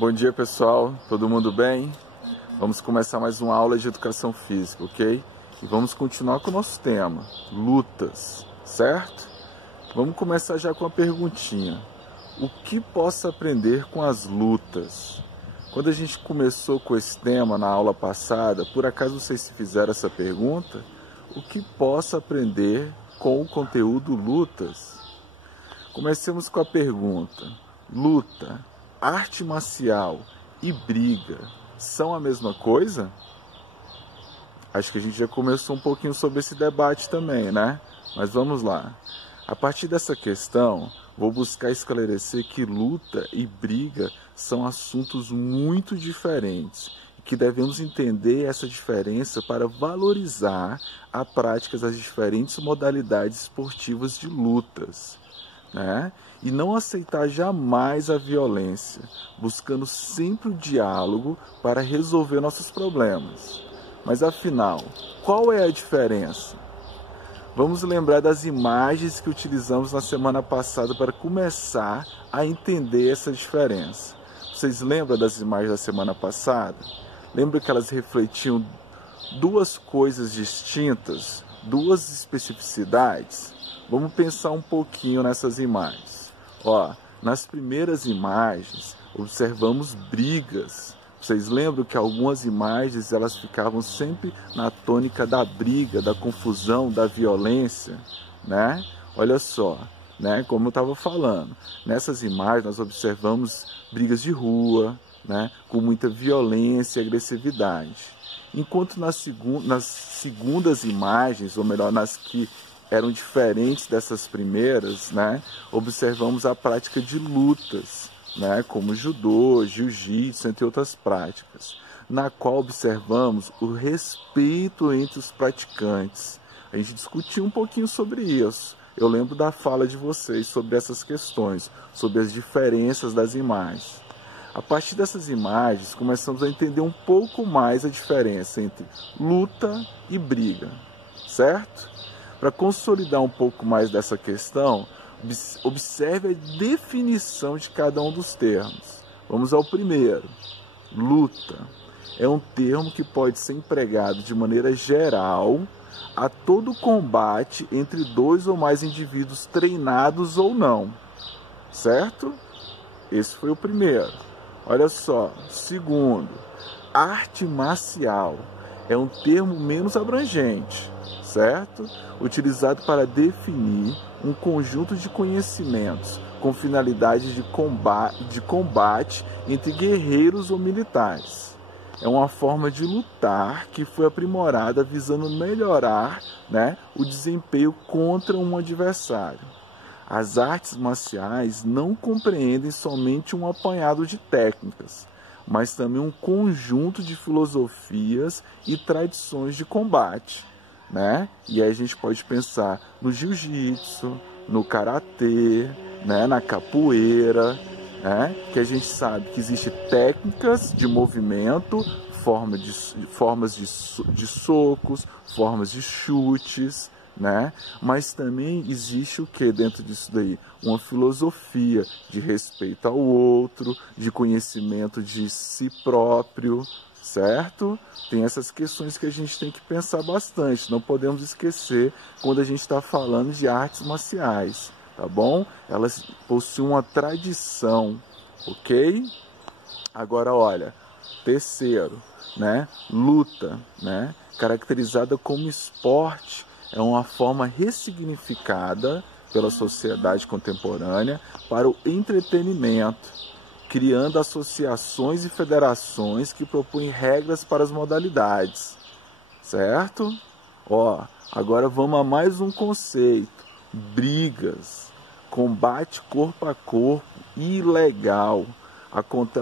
Bom dia, pessoal, todo mundo bem? Vamos começar mais uma aula de educação física, ok? E vamos continuar com o nosso tema, lutas, certo? Vamos começar já com a perguntinha. O que posso aprender com as lutas? Quando a gente começou com esse tema na aula passada, por acaso vocês se fizeram essa pergunta? O que posso aprender com o conteúdo lutas? Comecemos com a pergunta. Luta, arte marcial e briga são a mesma coisa? Acho que a gente já começou um pouquinho sobre esse debate também, né? Mas vamos lá. A partir dessa questão, vou buscar esclarecer que luta e briga são assuntos muito diferentes e que devemos entender essa diferença para valorizar a prática das diferentes modalidades esportivas de lutas, né? E não aceitar jamais a violência, buscando sempre o diálogo para resolver nossos problemas. Mas afinal, qual é a diferença? Vamos lembrar das imagens que utilizamos na semana passada para começar a entender essa diferença. Vocês lembram das imagens da semana passada? Lembram que elas refletiam duas coisas distintas, duas especificidades? Vamos pensar um pouquinho nessas imagens. Ó, nas primeiras imagens, observamos brigas. Vocês lembram que algumas imagens elas ficavam sempre na tônica da briga, da confusão, da violência, né? Olha só, né? Como eu estava falando, nessas imagens nós observamos brigas de rua, né? Com muita violência e agressividade. Enquanto nas segundas imagens, ou melhor, nas que eram diferentes dessas primeiras, né? Observamos a prática de lutas, né? Como judô, jiu-jitsu, entre outras práticas, na qual observamos o respeito entre os praticantes. A gente discutiu um pouquinho sobre isso. Eu lembro da fala de vocês sobre essas questões, sobre as diferenças das imagens. A partir dessas imagens, começamos a entender um pouco mais a diferença entre luta e briga, certo? Para consolidar um pouco mais dessa questão, observe a definição de cada um dos termos. Vamos ao primeiro. Luta é um termo que pode ser empregado de maneira geral a todo combate entre dois ou mais indivíduos treinados ou não, certo? Esse foi o primeiro. Olha só, segundo, arte marcial é um termo menos abrangente, certo? Utilizado para definir um conjunto de conhecimentos com finalidade de combate entre guerreiros ou militares. É uma forma de lutar que foi aprimorada visando melhorar, né, o desempenho contra um adversário. As artes marciais não compreendem somente um apanhado de técnicas, mas também um conjunto de filosofias e tradições de combate, né? E aí a gente pode pensar no jiu-jitsu, no karatê, né? Na capoeira, né? Que a gente sabe que existem técnicas de movimento, formas de socos, formas de chutes, né? Mas também existe o que dentro disso daí? Uma filosofia de respeito ao outro, de conhecimento de si próprio, certo? Tem essas questões que a gente tem que pensar bastante, não podemos esquecer quando a gente está falando de artes marciais, tá bom? Elas possuem uma tradição, ok? Agora olha, terceiro, né? Luta, né? Caracterizada como esporte, é uma forma ressignificada pela sociedade contemporânea para o entretenimento, criando associações e federações que propõem regras para as modalidades, certo? Ó, agora vamos a mais um conceito: brigas, combate corpo a corpo, ilegal.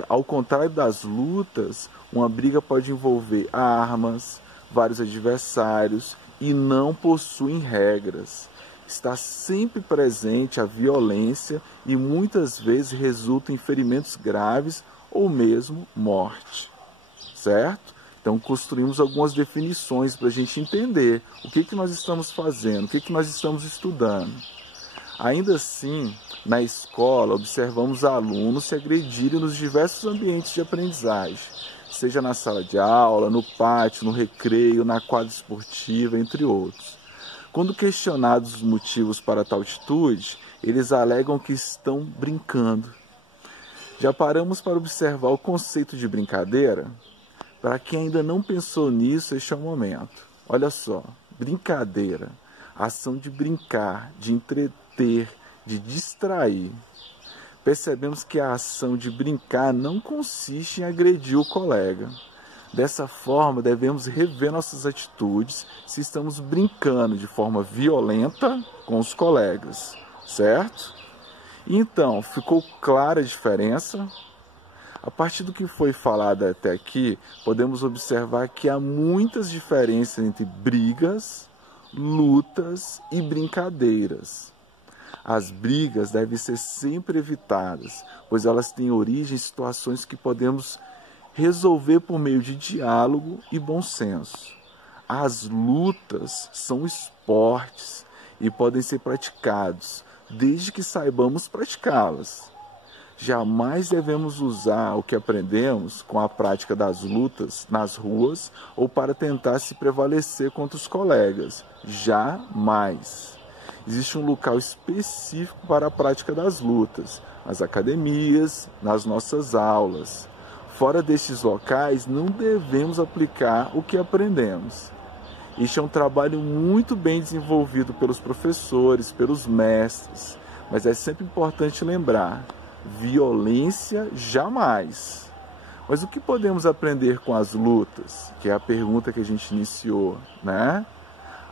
Ao contrário das lutas, uma briga pode envolver armas, vários adversários e não possuem regras. Está sempre presente a violência e muitas vezes resulta em ferimentos graves ou mesmo morte, certo? Então construímos algumas definições para a gente entender o que nós estamos fazendo, o que nós estamos estudando. Ainda assim, na escola, observamos alunos se agredirem nos diversos ambientes de aprendizagem, seja na sala de aula, no pátio, no recreio, na quadra esportiva, entre outros. Quando questionados os motivos para tal atitude, eles alegam que estão brincando. Já paramos para observar o conceito de brincadeira? Para quem ainda não pensou nisso, este é o momento. Olha só, brincadeira, ação de brincar, de entreter, de distrair. Percebemos que a ação de brincar não consiste em agredir o colega. Dessa forma, devemos rever nossas atitudes se estamos brincando de forma violenta com os colegas, certo? Então, ficou clara a diferença? A partir do que foi falado até aqui, podemos observar que há muitas diferenças entre brigas, lutas e brincadeiras. As brigas devem ser sempre evitadas, pois elas têm origem em situações que podemos resolver por meio de diálogo e bom senso. As lutas são esportes e podem ser praticados, desde que saibamos praticá-las. Jamais devemos usar o que aprendemos com a prática das lutas nas ruas ou para tentar se prevalecer contra os colegas. Jamais. Existe um local específico para a prática das lutas, nas academias, nas nossas aulas. Fora destes locais, não devemos aplicar o que aprendemos. Este é um trabalho muito bem desenvolvido pelos professores, pelos mestres, mas é sempre importante lembrar: violência jamais. Mas o que podemos aprender com as lutas? Que é a pergunta que a gente iniciou, né?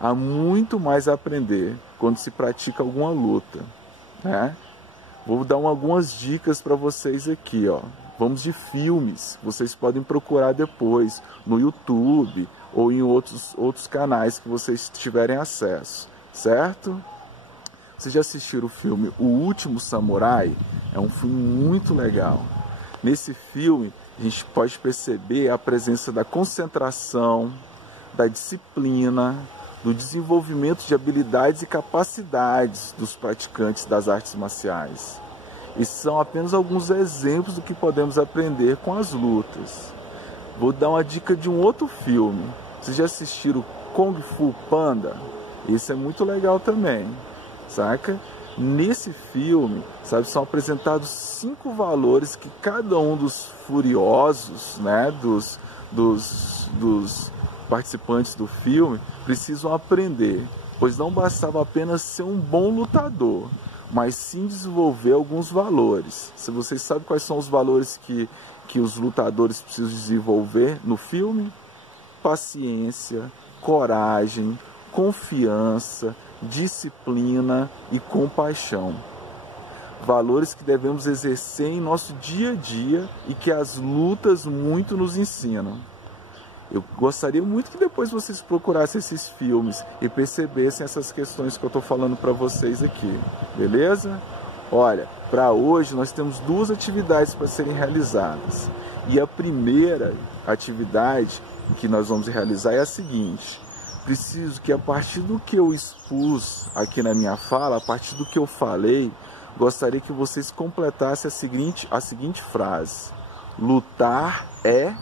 Há muito mais a aprender quando se pratica alguma luta, né? Vou dar algumas dicas para vocês aqui, ó. Vamos de filmes, vocês podem procurar depois no YouTube ou em outros canais que vocês tiverem acesso, certo? Vocês já assistiram o filme O Último Samurai? É um filme muito legal. Nesse filme, a gente pode perceber a presença da concentração, da disciplina, do desenvolvimento de habilidades e capacidades dos praticantes das artes marciais. E são apenas alguns exemplos do que podemos aprender com as lutas. Vou dar uma dica de um outro filme. Vocês já assistiram Kung Fu Panda? Esse é muito legal também, saca? Nesse filme, são apresentados 5 valores que cada um dos furiosos, né, dos participantes do filme precisam aprender, pois não bastava apenas ser um bom lutador, mas sim desenvolver alguns valores. Se vocês sabem quais são os valores que os lutadores precisam desenvolver no filme: paciência, coragem, confiança, disciplina e compaixão. Valores que devemos exercer em nosso dia a dia e que as lutas muito nos ensinam. Eu gostaria muito que depois vocês procurassem esses filmes e percebessem essas questões que eu estou falando para vocês aqui, beleza? Olha, para hoje nós temos 2 atividades para serem realizadas. E a primeira atividade que nós vamos realizar é a seguinte: preciso que, a partir do que eu expus aqui na minha fala, a partir do que eu falei, gostaria que vocês completassem a seguinte frase: lutar é...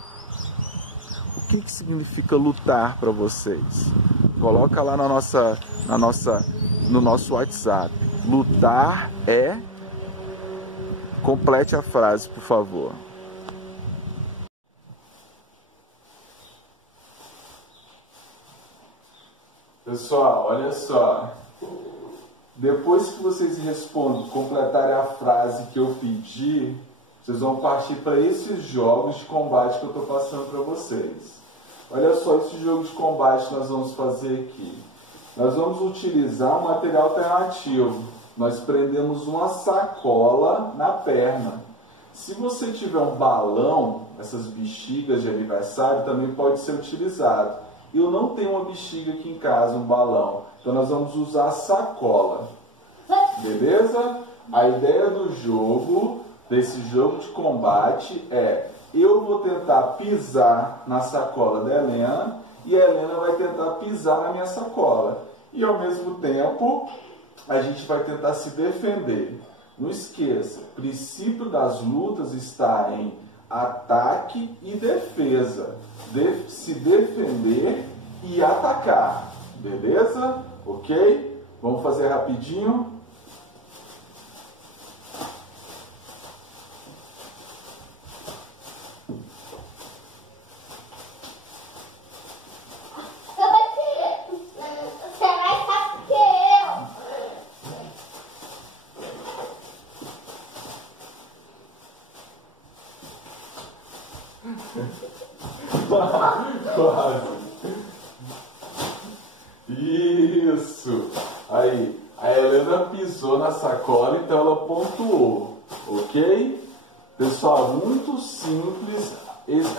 O que significa lutar para vocês? Coloca lá no nosso WhatsApp. Lutar é... Complete a frase, por favor. Pessoal, olha só. Depois que vocês completarem a frase que eu pedi, vocês vão partir para esses jogos de combate que eu estou passando para vocês. Olha só esse jogo de combate que nós vamos fazer aqui. Nós vamos utilizar um material alternativo. Nós prendemos uma sacola na perna. Se você tiver um balão, essas bexigas de aniversário também pode ser utilizado. Eu não tenho uma bexiga aqui em casa, um balão. Então nós vamos usar a sacola. Beleza? A ideia do jogo, desse jogo de combate, é: eu vou tentar pisar na sacola da Helena e a Helena vai tentar pisar na minha sacola. E ao mesmo tempo, a gente vai tentar se defender. Não esqueça, o princípio das lutas está em ataque e defesa. Se defender e atacar. Beleza? Ok? Vamos fazer rapidinho. Quase. Isso. Aí, a Helena pisou na sacola, então ela pontuou. Ok? Pessoal, muito simples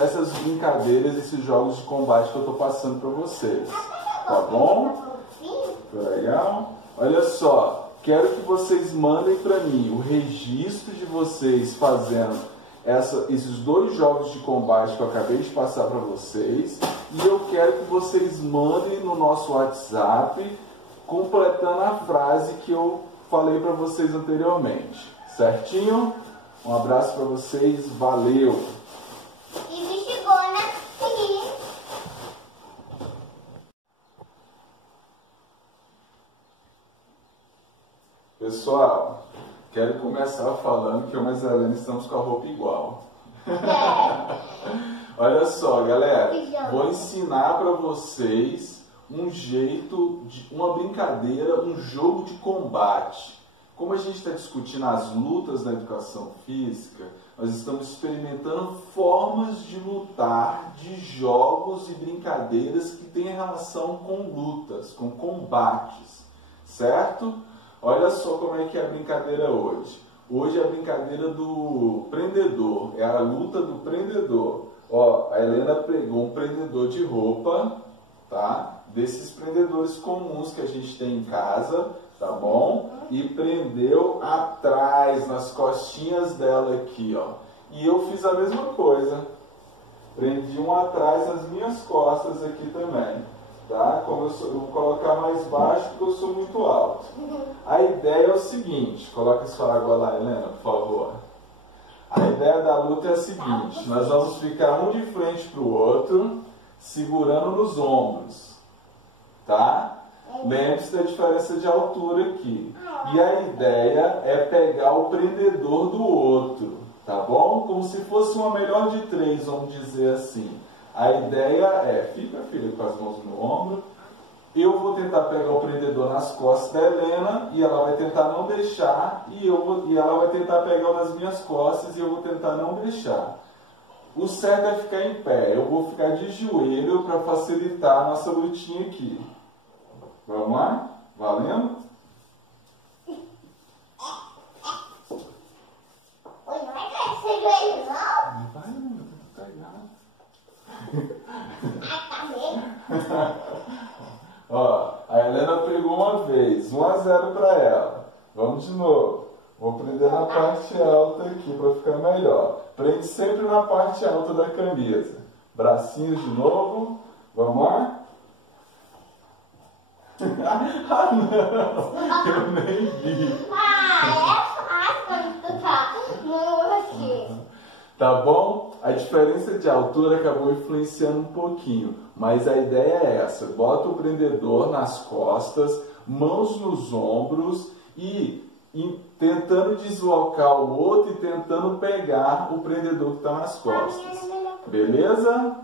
essas brincadeiras, esses jogos de combate que eu estou passando para vocês. Tá bom? Legal? Olha só, quero que vocês mandem para mim o registro de vocês fazendo esses dois jogos de combate que eu acabei de passar para vocês, e eu quero que vocês mandem no nosso WhatsApp completando a frase que eu falei para vocês anteriormente, certinho? Um abraço para vocês, valeu! E bexigona aqui. Pessoal, quero começar falando que eu e a Helena estamos com a roupa igual. Olha só, galera, vou ensinar para vocês um jeito, uma brincadeira, um jogo de combate. Como a gente está discutindo as lutas na educação física, nós estamos experimentando formas de lutar, de jogos e brincadeiras que têm relação com lutas, com combates, certo? Olha só como é que é a brincadeira hoje. Hoje é a brincadeira do prendedor, é a luta do prendedor. Ó, a Helena pegou um prendedor de roupa, tá? Desses prendedores comuns que a gente tem em casa, tá bom? E prendeu atrás, nas costinhas dela aqui, ó. E eu fiz a mesma coisa. Prendi um atrás nas minhas costas aqui também. Tá? Como eu vou colocar mais baixo porque eu sou muito alto. A ideia é o seguinte, coloca sua água lá, Helena, por favor. A ideia da luta é a seguinte, nós vamos ficar um de frente para o outro, segurando nos ombros, tá? Lembre-se da diferença de altura aqui. E a ideia é pegar o prendedor do outro, tá bom? Como se fosse uma melhor de três, vamos dizer assim. A ideia é, fica, filha, com as mãos no ombro. Eu vou tentar pegar o prendedor nas costas da Helena e ela vai tentar não deixar. E ela vai tentar pegar nas minhas costas e eu vou tentar não deixar. O certo é ficar em pé. Eu vou ficar de joelho para facilitar a nossa lutinha aqui. Vamos lá? Valendo? Oi, não vai cair seu joelho, não? Não vai, não. Tá pegar. Ó, a Helena pegou uma vez, 1 a 0 para ela. Vamos de novo. Vou prender na parte alta aqui para ficar melhor. Prende sempre na parte alta da camisa. Bracinhos de novo. Vamos lá? Ah, não! Eu nem vi. Ah, é fácil quando tu tá no Tá bom? A diferença de altura acabou influenciando um pouquinho, mas a ideia é essa. Bota o prendedor nas costas, mãos nos ombros e tentando deslocar o outro e tentando pegar o prendedor que está nas costas. Beleza?